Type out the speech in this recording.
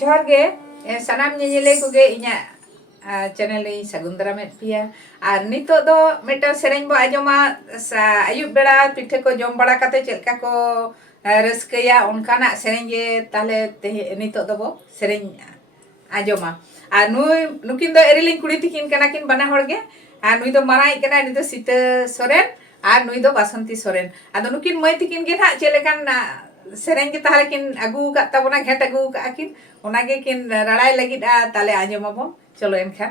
जोहार गे सानाम ñeñele koge iña channel ᱤᱧ ᱥᱟᱹᱜᱩᱱ ᱫᱟᱨᱟᱢᱮᱫ ᱯᱮᱭᱟ ᱟᱨ ᱱᱤᱛᱚᱜ ᱫᱚ ᱢᱤᱫᱴᱟᱝ ᱥᱮᱨᱮᱧ ᱵᱚ ᱟᱸᱡᱚᱢᱟ ᱟᱹᱭᱩᱵ ᱵᱮᱲᱟ ᱯᱤᱴᱷᱟᱹ ko ᱡᱚᱢ ᱵᱟᱲᱟ ᱠᱟᱛᱮ ᱪᱮᱫ ᱞᱮᱠᱟ ᱠᱚ ᱨᱟᱹᱥᱠᱟᱹᱭᱟ ᱚᱱᱠᱟᱱᱟᱜ ᱥᱮᱨᱮᱧ ᱜᱮ ᱛᱟᱦᱞᱮ ᱱᱤᱛᱚᱜ ᱫᱚ ᱵᱚ ᱥᱮᱨᱮᱧ ᱟᱸᱡᱚᱢᱟ ᱟᱨ ᱱᱩᱠᱤᱱ ᱫᱚ ᱮᱨᱮᱞᱤᱧ ᱠᱩᱲᱤ ᱛᱤᱠᱤᱱ ᱠᱟᱱᱟ ᱠᱤᱱ ᱵᱟᱱᱟ ᱦᱚᱲ ᱜᱮ ᱟᱨ ᱱᱩᱭ ᱫᱚ ᱢᱟᱨᱟᱝᱤᱡ ᱠᱟᱱᱟᱭ ᱱᱩᱭ ᱫᱚ ᱥᱤᱛᱟᱹ ᱥᱚᱨᱮᱱ ᱟᱨ ᱱᱩᱭ ᱫᱚ ᱵᱟᱥᱚᱱᱛᱤ ᱥᱚᱨᱮᱱ ᱟᱫᱚ ᱱᱩᱠᱤᱱ ᱢᱟᱹᱭ ᱛᱤᱠᱤᱱ ᱜᱮ ᱱᱟᱦᱟᱜ ᱪᱮᱫ ᱞᱮᱠᱟᱱ ᱥᱮᱨᱮᱧ ᱜᱮ ᱛᱟᱦᱞᱮ ᱠᱤᱱ ᱟᱹᱜᱩ ᱟᱠᱟᱫ ᱛᱟᱵᱚᱱᱟ ᱜᱷᱮᱸᱴ ᱟᱹᱜᱩ ᱟᱠᱟᱫ ᱠᱤᱱ ᱚᱱᱟᱜᱮ ᱠᱤᱱ ᱨᱟᱲᱟᱭ ᱞᱟᱹᱜᱤᱫ ᱛᱟᱦᱞᱮ ᱟᱸᱡᱚᱢᱟᱵᱚᱱ ᱪᱚᱞᱚ ᱮᱱᱠᱷᱟᱱ